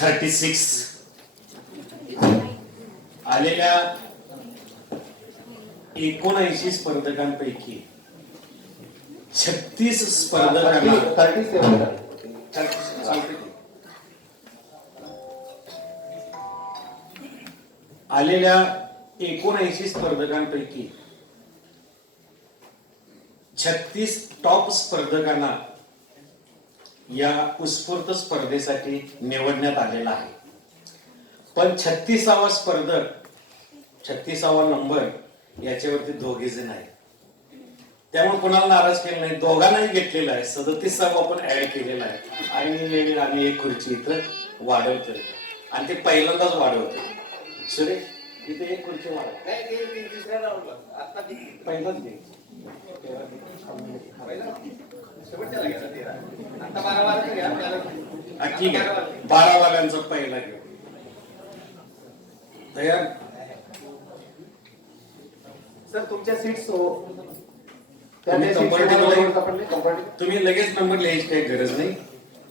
Thirty six. आलेल्या एकोणऐंशी स्पर्धकांपैकी छत्तीस स्पर्धकांना थर्टी सेवन आलेल्या एकोणऐंशी स्पर्धकांपैकी छत्तीस टॉप स्पर्धकांना या उत्स्फूर्त स्पर्धेसाठी निवडण्यात आलेला आहे. पण छत्तीसावा स्पर्धक छत्तीसावा नंबर याच्यावरती दोघे जण आहेत. त्यामुळे कोणाला नाराज केलं नाही दोघांनाही घेतलेला आहे. सदतीसावा पण ऍड केलेला आहे. आणि आम्ही एक खुर्ची इथं वाढवतोय. आणि ते पहिल्यांदाच वाढवतोय. सुरेश इथे एक खुर्ची वाढव. हा, ठीक आहे. बारा वालांचा पहिला घेऊ. तयार? सर तुमच्या सीट्स हो. तुम्ही लगेच नंबर लिहायची काही गरज नाही.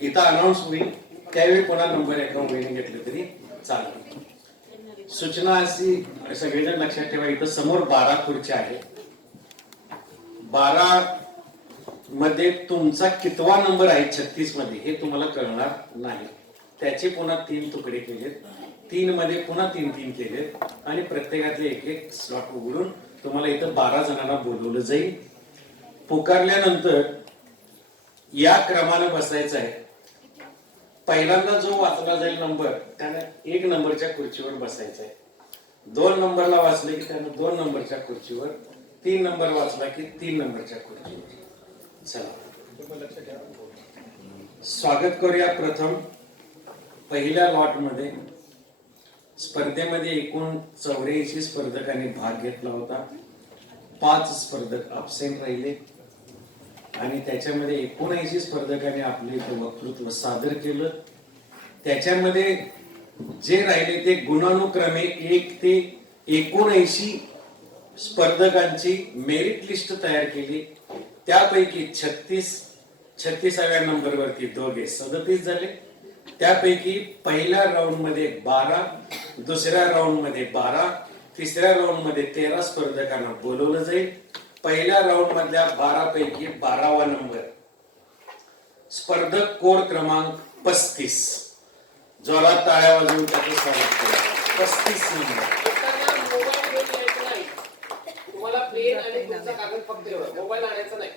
इथं अनाऊन्स होईल. त्यावेळी कोणा नंबर एका मुलीने घेतले तरी चालेल. सूचना अशी सगळेजण लक्षात ठेवा इथं समोर बारा खुर्च्या आहेत. बारा मध्ये तुमचा कितवा नंबर आहे छत्तीसमध्ये हे तुम्हाला कळणार नाही. त्याचे पुन्हा तीन तुकडे केलेत. तीन मध्ये पुन्हा तीन तीन केलेत. आणि प्रत्येकातले एक एक स्लॉट उघडून तुम्हाला इथं बारा जणांना बोलवलं जाईल. पुकारल्यानंतर या क्रमाने बसायचं आहे. पहिल्यांदा जो वाचला जाईल नंबर त्याने एक नंबरच्या खुर्चीवर बसायचा आहे. दोन नंबरला वाचले की त्यानं दोन नंबरच्या खुर्चीवर तीन नंबर वाचला की तीन नंबरच्या खुर्चीवर. चला. स्वागत करूया प्रथम पहिल्या लॉटमध्ये. स्पर्धेमध्ये एकूण चौऱ्याऐंशी स्पर्धकांनी भाग घेतला होता. पाच स्पर्धक अबसेंट राहिले. आणि त्याच्यामध्ये एकोणऐंशी स्पर्धकांनी आपले वक्तृत्व सादर केलं. त्याच्यामध्ये जे राहिले ते गुणानुक्रमे एक ते एकोणऐंशी स्पर्धकांची मेरिट लिस्ट तयार केली. त्यापैकी छत्तीस छत्तीसाव्या नंबरवरती दोघे सदतीस झाले. त्यापैकी पहिल्या राऊंडमध्ये बारा दुसऱ्या राऊंडमध्ये बारा तिसऱ्या राऊंडमध्ये तेरा स्पर्धकांना बोलवलं जाईल. पहिल्या राऊंड मधल्या बारा पैकी बारावा नंबर स्पर्धक कोड क्रमांक पस्तीस. जोरात टाळ्या वाजवून त्याचं स्वागत पस्तीस नंबर मोबाईल घेऊन यायचं नाही तुम्हाला पेन आणि तुमचा कागद फक्त एवढं. मोबाईल आणायचा नाही.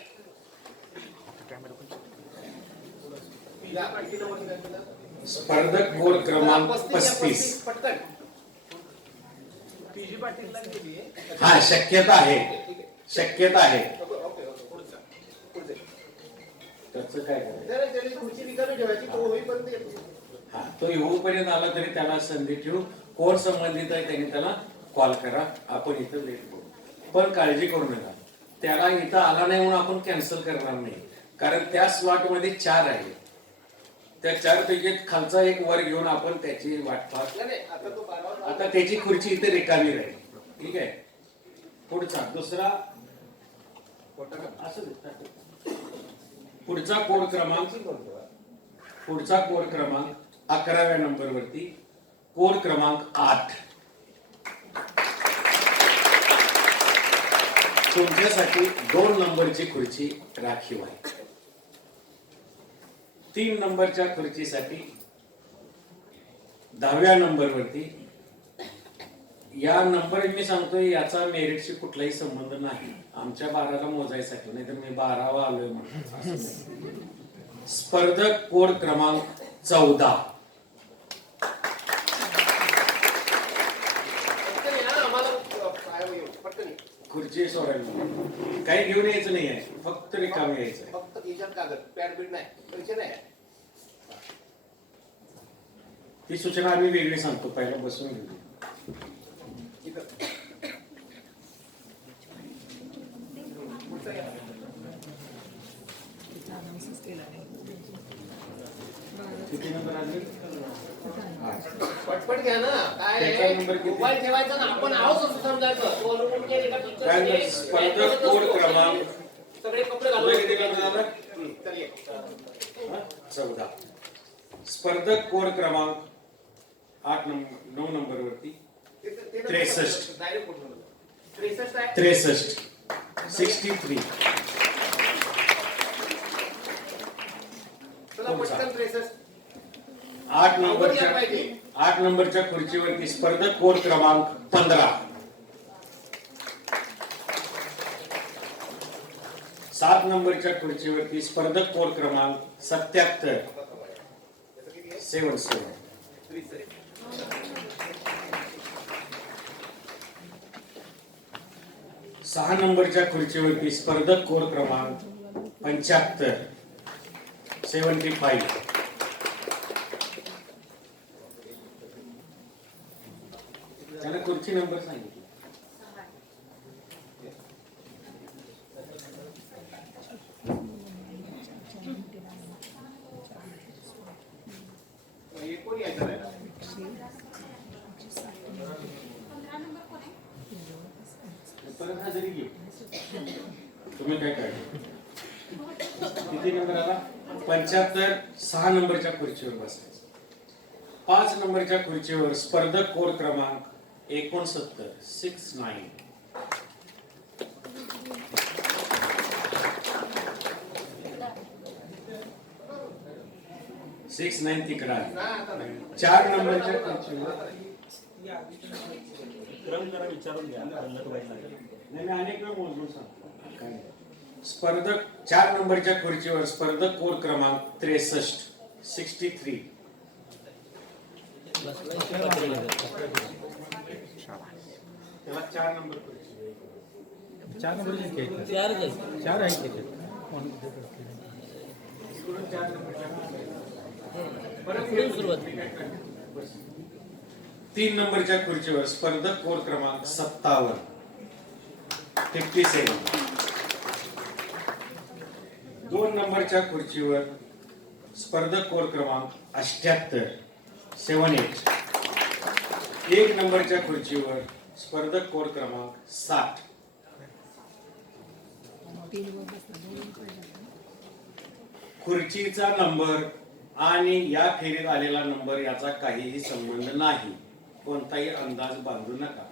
या, आणखी नंबर सांगा तुला. स्पर्धक कोड क्रमांक पस्तीस हा शक्यता आहे. शक्यता आहे. त्याचं काय हा तो येऊपर्यंत आला तरी त्याला संधी ठेवू कोण संबंधित आहे त्यांनी त्याला कॉल करा. आपण इथं लेट पण काळजी करू नका. त्याला इथं आला नाही म्हणून आपण कॅन्सल करणार नाही. कारण त्या स्लॉटमध्ये चार आहे. त्या चार पैकी खालचा एक वर घेऊन आपण त्याची वाट पाहत आता त्याची खुर्ची इथे रिकामी राहील. ठीक आहे? पुढचा दुसरा? असं. पुढचा कोड क्रमांक? पुढचा कोड क्रमांक अकराव्या नंबरवरती. कोड क्रमांक आठ. तुमच्यासाठी दोन नंबरची खुर्ची राखीव आहे. तीन नंबरच्या खुर्चीसाठी दहाव्या नंबरवरती या नंबर मी सांगतोय याचा मेरिटशी कुठलाही संबंध नाही. आमच्या बाराला मोजायसाठी नाही तर मी बारावा आलोय म्हणून. स्पर्धक कोड क्रमांक चौदा पटकन या, आम्हाला अ, पायावर येऊ. पटकन ये. खुर्ची सोडायला काही घेऊन यायचं नाही आहे. फक्त रिकामी यायचं. फक्त खिशात कागद पॅड बीड नाही. पैसे नाही. ती सूचना आम्ही वेगळी सांगतो. पहिला बसून घेऊ. इथं. किती नंबर आले. पटपट घ्या ना. काय? मोबाईल ठेवायचा ना. आपण आहोत असं समजायचं. तो अनुकूल केली का? तुमचं काय सगळे- नाही, स्पर्धक कोड क्रमांक. सगळे कपडे किती घालून? चौदा. स्पर्धक कोड क्रमांक आठ नंबर नऊ नंबर वरती त्रेसष्ट. त्रेसष्ट. Sixty three. चला पटकन त्रेसष्ट. आठ नंबरच्या. आठ नंबरच्या खुर्चीवरती स्पर्धक कोड क्रमांक पंधरा. सात नंबरच्या खुर्चीवरती स्पर्धक कोड क्रमांक सत्याहत्तर. सेवन सेवन सहा नंबरच्या खुर्चीवरती स्पर्धक कोड क्रमांक पंच्याहत्तर. Seventy five. त्याला खुर्ची नंबर सांगितलं. तुम्ही काय काय किती नंबर आला? पंच्याहत्तर सहा नंबरच्या खुर्चीवर बसायचं. पाच नंबरच्या खुर्चीवर स्पर्धक कोड क्रमांक एकोणसत्तर सिक्स नाईन सिक्स नाईन तिकडा चार नंबरच्या खुर्चीवर क्रम जरा विचारून घ्या. नाही मी अनेक वेळ मोजून सांगतो. काय नाही. स्पर्धक चार नंबरच्या खुर्चीवर स्पर्धक कोड क्रमांक त्रेसष्ट सिक्स्टी थ्री त्याला चार नंबर खुर्ची आहे. चार नंबर आहे चार त्याच्यात. चार सुरुवात. बस. तीन नंबरच्या खुर्चीवर स्पर्धक कोड क्रमांक सत्तावन्न. Fifty seven. दोन नंबरच्या खुर्चीवर स्पर्धक कोड क्रमांक अठ्याहत्तर. Seven eight. एक नंबरच्या खुर्चीवर स्पर्धक कोर क्रमांक साठ खुर्चीचा नंबर आणि या फेरीत आलेला नंबर याचा काहीही संबंध नाही. कोणताही अंदाज बांधू नका.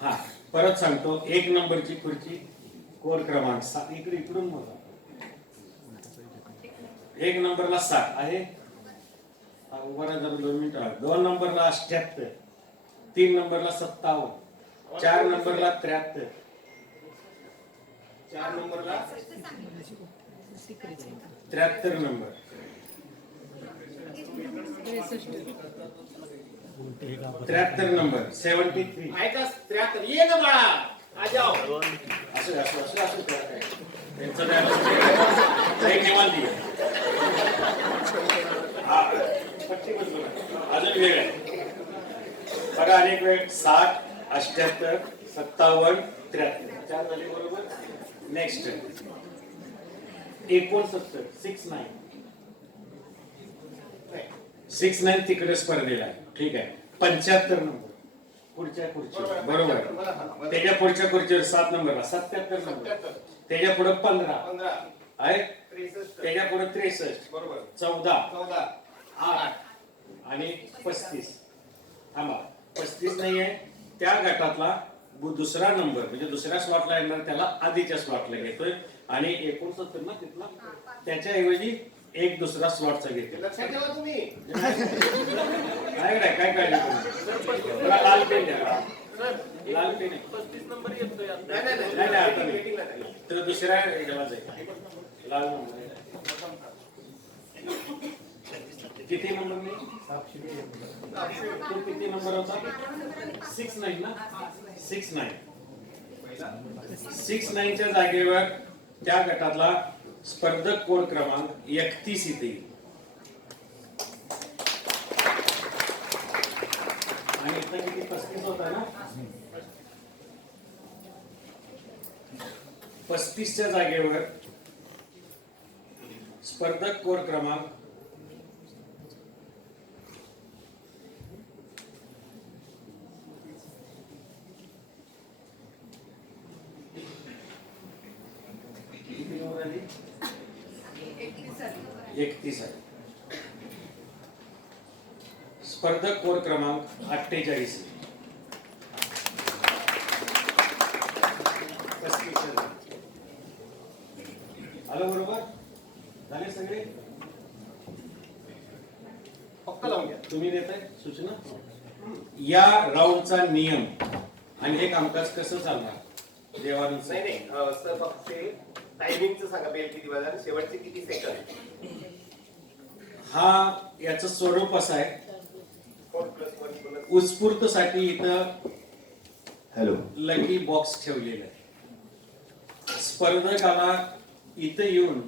हा परत सांगतो. एक नंबरची खुर्ची कोर क्रमांक सात. इकडे इकडून बघा एक नंबरला सात. आहे? दोन मिनिटं दोन नंबरला अठ्याहत्तर. तीन नंबरला सत्तावन्न. चार नंबरला त्र्याहत्तर. चार नंबरला त्र्याहत्तर नंबर. त्र्याहत्तर नंबर. Seventy three. त्र्याहत्तर. ये ना बाळा. जाओ असं असं असं त्यांचं बघा. अजून वेळ आहे बघा अनेक वेळ साठ अठ्याहत्तर सत्तावन्न त्र्याहत्तर चार झाले बरोबर नेक्स्ट एकोणसत्तर सिक्स नाईन सिक्स नाईन तिकडे स्पर्धेला ठीक आहे पंच्याहत्तर नंबर पुढच्या खुर्ची बरोबर. त्याच्या पुढच्या खुर्चीवर सात नंबरला सत्याहत्तर नंबर त्याच्या पुढे पंधरा. पंधरा. आहे? त्रेसष्ट. त्याच्या पुढे त्रेसष्ट. बरोबर. चौदा. चौदा. आठ. आणि पस्तीस. थांबा. पस्तीस नाही आहे त्या गटातला बु- दुसरा नंबर म्हणजे दुसऱ्या स्लॉटला येणार त्याला आधीच्या स्लॉटला घेतोय. आणि एकोणसत्तर ना तिथला? त्याच्याऐवजी एक दुसरा स्लॉटचा घेतोय लक्षात ठेवा तुम्ही. काय काय काय करू मला लाल पेन द्या. लाल पेन पस्तीस नंबर येतोय. नाही नाही आता नाही. तर दुसऱ्या जाईल. लाल नंबर किती नंबर नाही तो किती नंबर होता? सिक्स नाईन ना? सिक्स नाईन सिक्स नाईनच्या जागेवर त्या गटातला स्पर्धक कोड क्रमांक एकतीस इथे येईल? आणि इथं किती पस्तीस होता ना? पस्तीसच्या जागेवर स्पर्धक कोड क्रमांक एकतीस आहे. स्पर्धक कोड क्रमांक अठ्ठेचाळीस आलं बरोबर? झाले सगळे? फक्त लावून घ्या. तुम्ही देताय सूचना? या राऊंडचा नियम आणि हे कामकाज कसं चालणार? देवानंद नाही. सर फक्त टायमिंगचं सांगा बेल किती वाजता आणि शेवटचे किती सेकंद हा याचं स्वरूप असं आहे. प्लस उत्स्फूर्तसाठी इथं हॅलो. लकी बॉक्स ठेवलेला आहे. स्पर्धकाला इथं येऊन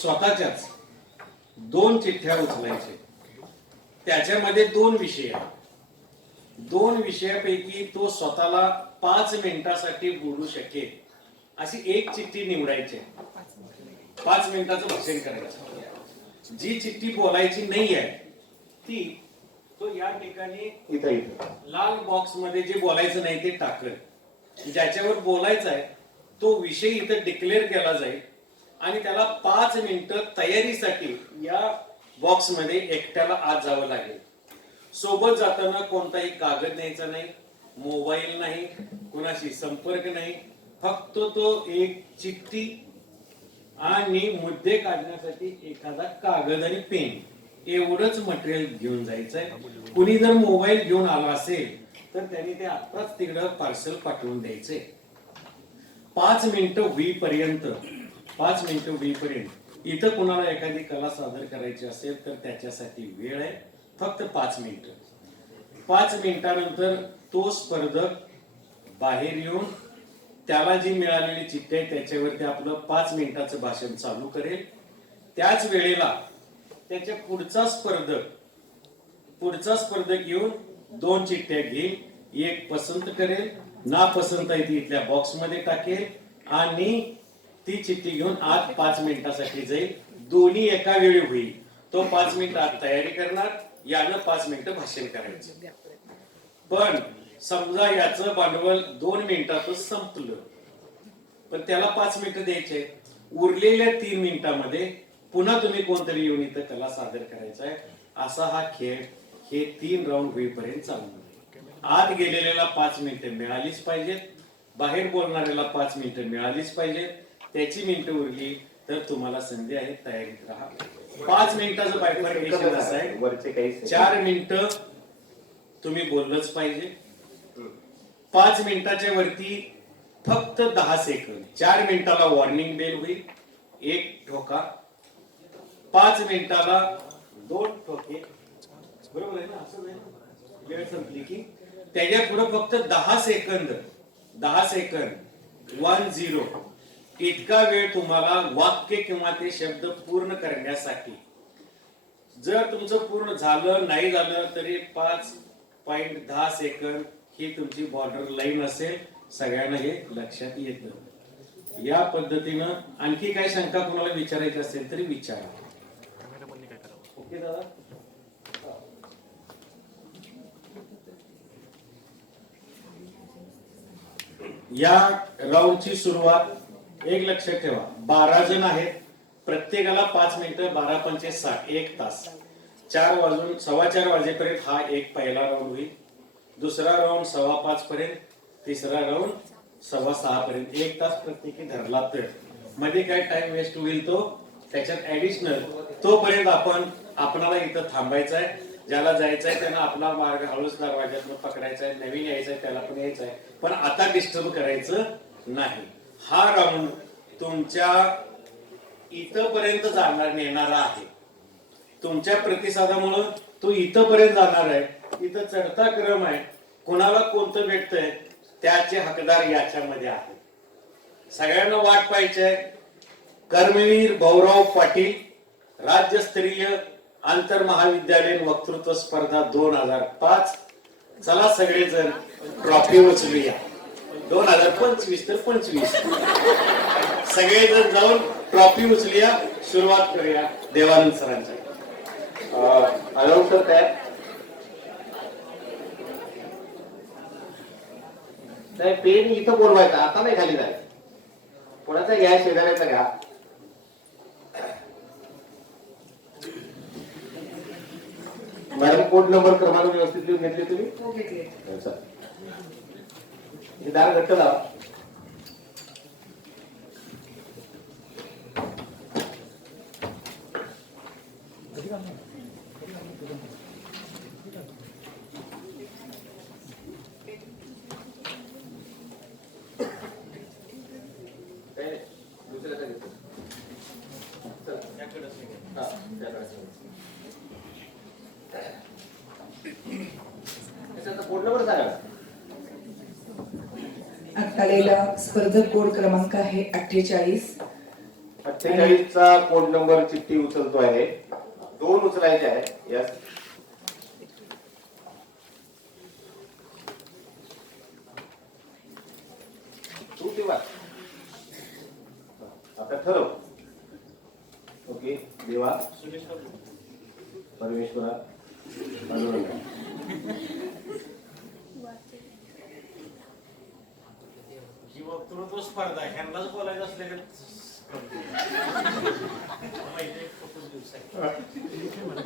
स्वतःच्याच दोन चिठ्ठ्या उचलायचे. त्याच्यामध्ये दोन विषय आहेत. दोन विषयापैकी तो स्वतःला पाच मिनिटासाठी बोलू शकेल. अशी एक चिठ्ठी निवडायची आहे. पाच मिनिटाचं भाषण करायचं. जी चिठ्ठी बोलायची नाही आहे ती तो या ठिकाणी लाल बॉक्समध्ये जे बोलायचं नाही ते टाकलं. ज्याच्यावर बोलायचं आहे तो विषय इथं डिक्लेअर केला जाईल आणि त्याला पाच मिनिटं तयारीसाठी या बॉक्समध्ये एकट्याला आत जावं लागेल. सोबत जाताना कोणताही कागद न्यायचा नाही मोबाईल नाही कोणाशी संपर्क नाही फक्त तो एक चिठ्ठी आणि मुद्दे काढण्यासाठी एखादा कागद आणि पेन. एवढंच मटेरियल घेऊन जायचंय. कुणी जर मोबाईल घेऊन आला असेल तर त्यांनी ते आत्ताच तिकडं पार्सल पाठवून द्यायचे पाच मिनिटं पर्यंत पाच मिनिटं पर्यंत इथं कुणाला एखादी कला सादर करायची असेल तर त्याच्यासाठी वेळ आहे. फक्त पाच मिनिटं. पाच मिनिटानंतर तो स्पर्धक बाहेर येऊन त्याला जी मिळालेली चिठ्ठी आहे त्याच्यावरती आपलं पाच मिनिटाचं भाषण चालू करेल. त्याच वेळेला त्याच्या पुढचा स्पर्धक पुढचा स्पर्धक येऊन दोन चिठ्ठ्या घेईल. एक पसंत करेल ना पसंत आहे ती इथल्या बॉक्समध्ये टाकेल आणि ती चिठ्ठी घेऊन आत पाच मिनिटासाठी जाईल. दोन्ही एका वेळी होईल. तो पाच मिनिट आत तयारी करणार यानं पाच मिनिटं भाषण करायचं. पण समजा याचं भांडवल दोन मिनिटातच संपलं. पण त्याला पाच मिनिटं द्यायचे. उरलेल्या तीन मिनिटांमध्ये पुन्हा तुम्ही कोणतरी येऊन इथं कला सादर करायचा आहे. असा हा खेळ हे तीन राऊंड होईपर्यंत आहे. आत गेलेल्याला पाच मिनिटं मिळालीच पाहिजेत. बाहेर बोलणाऱ्याला पाच मिनिटं मिळालीच पाहिजेत. त्याची मिनिटं उरली तर तुम्हाला संधी आहे तयारीत राहा पाच मिनिटाचं बायफर्केशन असं आहे. वरचे काही second. चार मिनिटं तुम्ही बोललंच पाहिजे. पाच मिनिटाच्या वरती फक्त दहा सेकंद चार मिनिटाला वॉर्निंग बेल होईल. एक ठोका. पाच मिनिटाला दोन ठोके. बरोबर आहे ना? असं वेळ संपली की. त्याच्या पुढे फक्त दहा सेकंद दहा सेकंद वन झिरो इतका वेळ तुम्हाला वाक्य किंवा ते शब्द पूर्ण करण्यासाठी. जर तुमचं पूर्ण झालं नाही झालं तरी पाच पॉइंट दहा सेकंद ही तुमची बॉर्डर लाईन असेल सगळ्यांना हे लक्षात येतं. या पद्धतीनं आणखी काही शंका कोणाला विचारायची असेल तरी विचारा. ओके दादा? या राऊंडची सुरुवात एक लक्षात ठेवा. बारा जण आहेत. प्रत्येकाला पाच मिनिटं बारा पंचे साठ एक तास. चार वाजून सव्वा चार वाजेपर्यंत हा एक पहिला राऊंड होईल. दुसरा राऊंड सव्वा पाच पर्यंत तिसरा राऊंड सव्वा सहा पर्यंत. एक तास प्रत्येकी धरला तर. मध्ये काय टाइम वेस्ट होईल तो? त्याच्यात ऍडिशनल तोपर्यंत आपण आपणाला इथं थांबायचं आहे ज्याला जायचं आहे त्यांना आपला मार्ग हळूच दरवाज्यातून पकडायचा आहे नवीन यायचं आहे त्याला पण यायचं आहे पण आता डिस्टर्ब करायचं नाही. हा राऊंड तुमच्या इथपर्यंत जाणार नेणारा आहे. तुमच्या प्रतिसादामुळं तो इथपर्यंत जाणार आहे. इथं चढता क्रम आहे. कोणाला कोणतं भेटतंय त्याचे हकदार याच्यामध्ये आहेत. सगळ्यांना वाट पाहिजे कर्मवीर भाऊराव पाटील राज्यस्तरीय आंतर महाविद्यालयीन वक्तृत्व स्पर्धा दोन हजार पाच. चला सगळेजण ट्रॉफी उचलूया दोन हजार पंचवीस तर पंचवीस. सगळेजण जाऊन ट्रॉफी उचलूया सुरुवात करूया देवानंद सरांच्या. अनाउन्सर काय नाही पेन इथं बोलवायचा आता नाही खाली जायचं. कोणाचा घ्या शेजाऱ्याचा घ्या. मॅडम कोड नंबर क्रमांक व्यवस्थित लिहून घेतले तुम्ही? हो, हो, दार घट्ट लावा. आलेला स्पर्धक कोड क्रमांक आहे अठ्ठेचाळीस. अठ्ठेचाळीसचा कोड नंबर चिठ्ठी उचलतो आहे. दोन उचलायचे आहे यस तू आता ठरव. ओके देवा. परमेश्वरा. ही वक्तृत्व स्पर्धा ह्यांनाच बोलायचं असल्या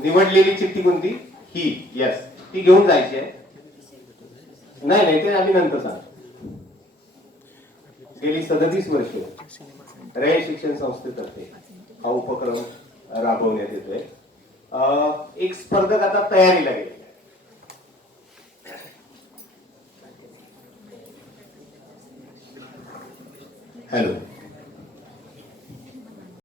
निवडलेली चिठ्ठी कोणती? ही यस ती घेऊन जायची आहे. नाही नाही ते आम्ही नंतर सांग गेली सदतीस वर्ष रय शिक्षण संस्थेतर्फे हा उपक्रम राबवण्यात येतोय. अं, एक स्पर्धक आता तयारीला गेले. Hello.